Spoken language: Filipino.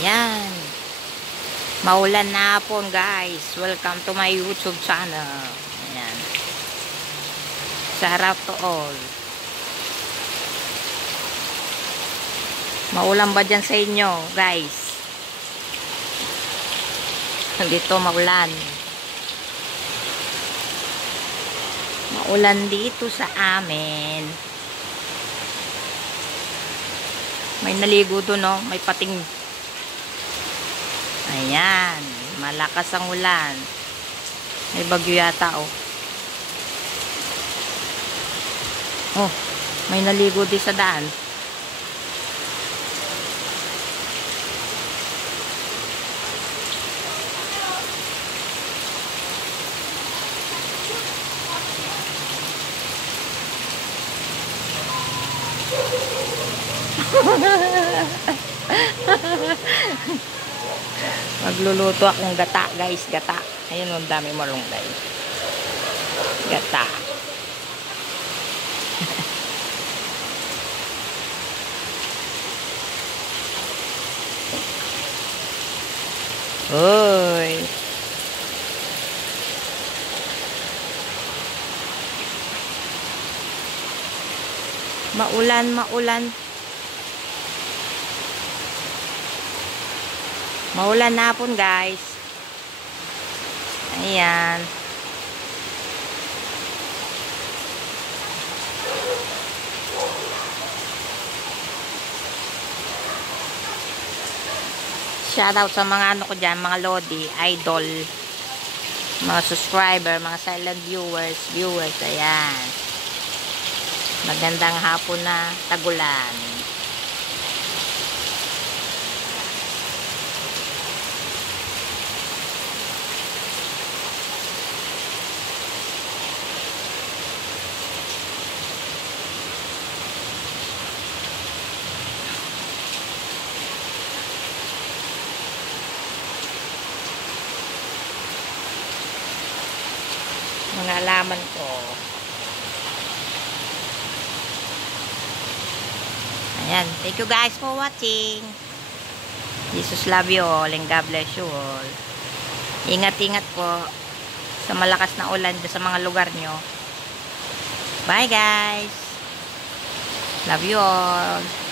Ayan. Maulan na hapon, guys. Welcome to my YouTube channel. Ayan. Shout out to all. Maulan ba dyan sa inyo, guys? Dito maulan. Maulan dito sa amin. May naligo doon, no? May pating. Ayan. Malakas ang ulan. May bagyo yata, oh. Oh, may naligo din sa daan. Magluluto akong gata, guys. Gata. Ayun, ang dami malunggay. Gata. Hoy. Maulan, maulan. Maulan na hapon, guys. Ayan. Shoutout sa mga ano ko dyan, mga lodi, idol, mga subscriber, mga silent viewers, ayan. Magandang hapon na tagulan. Mga alaman ko. Ayan. Thank you guys for watching. Jesus love you all and God bless you all. Ingat-ingat po sa malakas na ulan sa mga lugar nyo. Bye guys. Love you all.